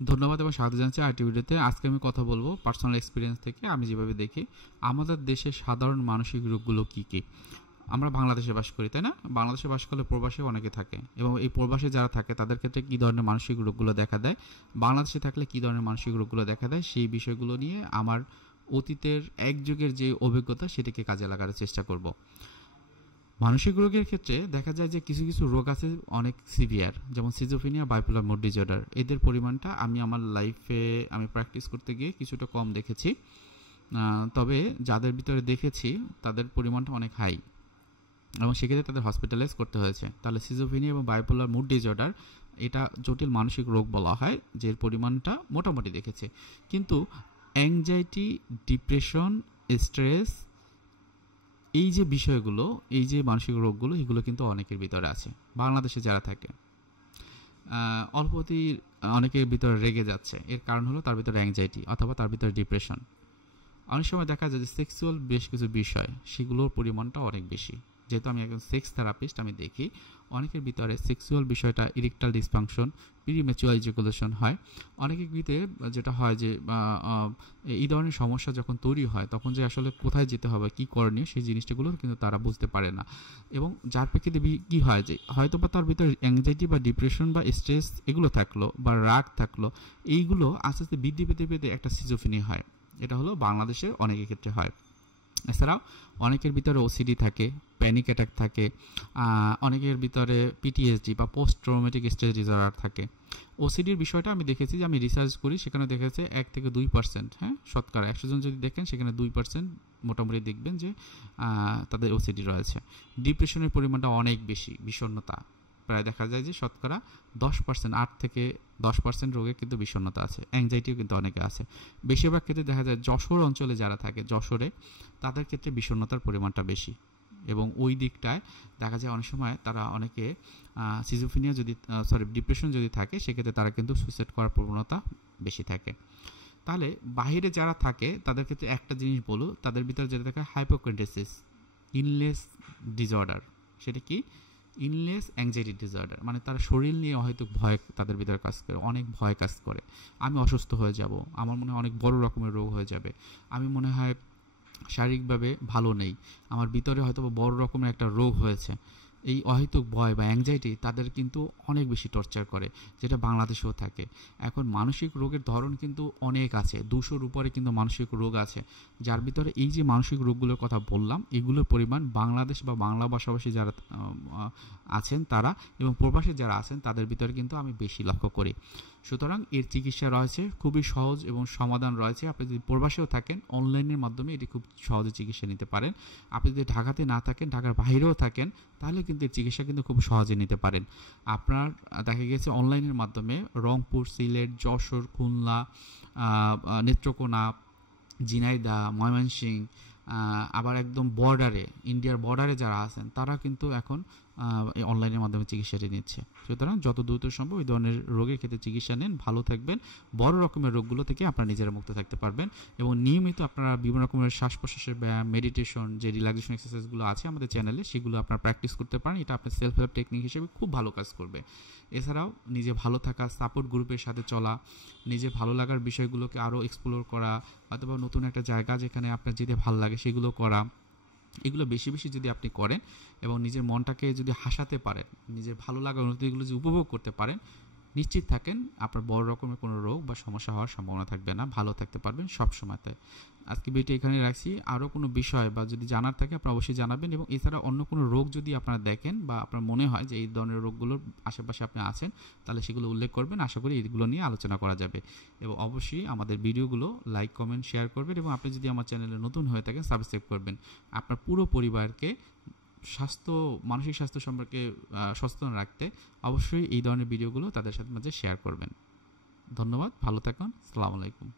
ধন্যবাদ এবং স্বাগত জানাচ্ছি আরটি ভিডিওতে। আজকে আমি কথা বলবো পার্সোনাল এক্সপিরিয়েন্স থেকে আমি যেভাবে দেখি আমাদের দেশের সাধারণ মানসিক রোগগুলো কি কি। আমরা বাংলাদেশে বাস করি, তাই না? বাংলাদেশে বাস করলে প্রবাসী অনেকে থাকে, এবং এই প্রবাসে যারা থাকে তাদের ক্ষেত্রে কী ধরনের মানসিক রোগগুলো দেখা দেয়, বাংলাদেশে থাকলে কী ধরনের মানসিক রোগগুলো দেখা দেয়, সেই বিষয়গুলো নিয়ে আমার অতীতের এক যুগের যে অভিজ্ঞতা সেটাকে কাজে লাগার চেষ্টা করব। মানসিক রোগের ক্ষেত্রে দেখা যায় যে কিছু কিছু রোগ আছে অনেক সিভিয়ার, যেমন সিজোফ্রেনিয়া, বাইপোলার মুড ডিসঅর্ডার। এদের পরিমাণটা আমি আমার লাইফে প্র্যাকটিস করতে গিয়ে কিছুটা কম দেখেছি, তবে যাদের ভিতরে দেখেছি তাদের পরিমাণটা অনেক হাই, এবং সেক্ষেত্রে তাদের হসপিটালাইজ করতে হয়েছে। তাহলে সিজোফ্রেনিয়া এবং বাইপোলার মুড ডিসঅর্ডার এটা জটিল মানসিক রোগ বলা হয়, যে পরিমাণটা মোটামুটি দেখেছে। কিন্তু অ্যাংজাইটি, ডিপ্রেশন, স্ট্রেস, এই যে বিষয়গুলো, এই যে মানসিক রোগগুলো, এগুলো কিন্তু অনেকের ভিতরে আছে। বাংলাদেশে যারা থাকে অল্পতেই অনেকের ভিতরে রেগে যাচ্ছে, এর কারণ হলো তার ভিতরে অ্যাংজাইটি অথবা তার ভিতরে ডিপ্রেশন। অনেক সময় দেখা যায় যে সেক্সুয়াল বেশ কিছু বিষয়, সেগুলোর পরিমাণটা অনেক বেশি। যেহেতু আমি একজন সেক্স থেরাপিস্ট, আমি দেখি অনেকের ভিতরে সেক্সুয়াল বিষয়টা, ইরেকটাইল ডিসফাংশন, প্রিম্যাচুয়ার ইজাকুলেশন হয়। অনেকের ভিতরে যেটা হয় যে এই ধরনের সমস্যা যখন তৈরি হয় তখন যে আসলে কোথায় যেতে হবে, কী করণীয়, সেই জিনিসটাগুলো কিন্তু তারা বুঝতে পারে না। এবং যার প্রেক্ষিতে কী হয় যে হয়তো বা তার ভিতরে অ্যাংজাইটি বা ডিপ্রেশন বা স্ট্রেস এগুলো থাকলো বা রাগ থাকলো, এইগুলো আস্তে আস্তে বৃদ্ধি পেতে পেতে একটা সিজোফ্রেনিয়া হয়। এটা হলো বাংলাদেশের অনেকের ক্ষেত্রে হয়। এছাড়াও অনেকের ভিতরে ওসিডি থাকে, প্যানিক অ্যাটাক থাকে, অনেকের ভিতরে পিটিএসডি বা পোস্ট ট্রমেটিক স্ট্রেস ডিসঅর্ডার থাকে। ওসিডির বিষয়টা আমি দেখেছি যে আমি রিসার্চ করি, সেখানে দেখেছে 1 থেকে 2%, হ্যাঁ, শতকরা 100 জন যদি দেখেন সেখানে 2% মোটামুটি দেখবেন যে তাদের ওসিডি রয়েছে। ডিপ্রেশনের পরিমাণটা অনেক বেশি, বিষণ্ণতা প্রায় দেখা যায় যে শতকরা 10%, 8 থেকে 10% রোগে কিন্তু বিষণ্ণতা আছে। অ্যাংজাইটিও কিন্তু অনেকে আছে। বেশিরভাগ ক্ষেত্রে দেখা যায় যশোর অঞ্চলে যারা থাকে, যশোরে, তাদের ক্ষেত্রে বিষণ্ণতার পরিমাণটা বেশি, এবং ওই দিকটায় দেখা যায় অনেক সময় তারা অনেকে সিজোফ্রেনিয়া যদি ডিপ্রেশন যদি থাকে, সেক্ষেত্রে তারা কিন্তু সুইসাইড করার প্রবণতা বেশি থাকে। তাহলে বাহিরে যারা থাকে তাদের ক্ষেত্রে একটা জিনিস বলো, তাদের ভিতরে যেটা থাকে হাইপোকন্ড্রিসিস, ইলনেস ডিসঅর্ডার। সেটা কি? ইলনেস অ্যাংজাইটি ডিসঅর্ডার, মানে তারা শরীর নিয়ে হয়তো ভয় তাদের ভিতরে কাজ করে, অনেক ভয় কাজ করে। আমি অসুস্থ হয়ে যাব, আমার মনে হয় অনেক বড় রকমের রোগ হয়ে যাবে, আমি মনে হয় শারীরিকভাবে ভালো নেই, আমার ভিতরে হয়তো বড় রকমের একটা রোগ হয়েছে। এই অহেতুক ভয় বা অ্যাংজাইটি তাদের কিন্তু অনেক বেশি টর্চার করে, যেটা বাংলাদেশেও থাকে। এখন মানসিক রোগের ধরন কিন্তু অনেক আছে, 200-র উপরে কিন্তু মানসিক রোগ আছে, যার ভিতরে এই যে মানসিক রোগগুলোর কথা বললাম, এগুলোর পরিমাণ বাংলাদেশ বা বাংলা ভাষাভাষী যারা আছেন তারা এবং প্রবাসী যারা আছেন তাদের ভিতরে কিন্তু আমি বেশি লক্ষ্য করি। সুতরাং এর চিকিৎসা রয়েছে খুবই সহজ এবং সমাধান রয়েছে। আপনি যদি প্রবাসেও থাকেন, অনলাইনের মাধ্যমে এটি খুব সহজে চিকিৎসা নিতে পারেন। আপনি যদি ঢাকাতে না থাকেন, ঢাকার বাইরেও থাকেন, তাহলে কিন্তু এর চিকিৎসা কিন্তু খুব সহজে নিতে পারেন। আপনার দেখা গেছে অনলাইনের মাধ্যমে রংপুর, সিলেট, যশোর, খুলনা, নেত্রকোনা, ঝিনাইদহ, ময়মনসিংহ, আবার একদম বর্ডারে, ইন্ডিয়ার বর্ডারে যারা আছেন তারা কিন্তু এখন এই অনলাইনের মাধ্যমে চিকিৎসাটি নিচ্ছে। সুতরাং যত দ্রুত সম্ভব এই ধরনের রোগের ক্ষেত্রে চিকিৎসা নেন, ভালো থাকবেন। বড় রকমের রোগগুলো থেকে আপনারা নিজেরা মুক্ত থাকতে পারবেন, এবং নিয়মিত আপনারা বিভিন্ন রকমের শ্বাস প্রশ্বাসের ব্যায়াম, মেডিটেশন, যে রিল্যাক্সেশন এক্সারসাইজগুলো আছে আমাদের চ্যানেলে, সেগুলো আপনারা প্র্যাকটিস করতে পারেন। এটা আপনার সেলফ হেল্প টেকনিক হিসেবে খুব ভালো কাজ করবে। এছাড়াও নিজে ভালো থাকা, সাপোর্ট গ্রুপের সাথে চলা, নিজে ভালো লাগার বিষয়গুলোকে আরও এক্সপ্লোর করা, অথবা নতুন একটা জায়গা যেখানে আপনার যেতে ভালো লাগে সেগুলো করা, এগুলো বেশি বেশি যদি আপনি করেন এবং নিজের মনটাকে যদি হাসাতে পারেন, নিজের ভালো লাগা অনুভূতিগুলো যদি উপভোগ করতে পারেন, নিশ্চিত থাকেন আপনার বড় রকমের কোনো রোগ বা সমস্যা হওয়ার সম্ভাবনা থাকবে না, ভালো থাকতে পারবেন সব সময়তে। আজকে ভিডিও এখানে রাখছি। আরও কোনো বিষয় বা যদি জানার থাকে আপনারা অবশ্যই জানাবেন, এবং এছাড়া অন্য কোনো রোগ যদি আপনারা দেখেন বা আপনার মনে হয় যে এই ধরনের রোগগুলোর আশেপাশে আপনি আছেন, তাহলে সেগুলো উল্লেখ করবেন। আশা করি এইগুলো নিয়ে আলোচনা করা যাবে। এবং অবশ্যই আমাদের ভিডিওগুলো লাইক, কমেন্ট, শেয়ার করবেন, এবং আপনি যদি আমার চ্যানেলে নতুন হয়ে থাকেন সাবস্ক্রাইব করবেন। আপনার পুরো পরিবারকে মানসিক স্বাস্থ্য সম্পর্কে সচেতন রাখতে অবশ্যই এই ধরনের ভিডিওগুলো তাদের সাথে মাঝে শেয়ার করবেন। ধন্যবাদ, ভালো থাকুন, আসসালামু আলাইকুম।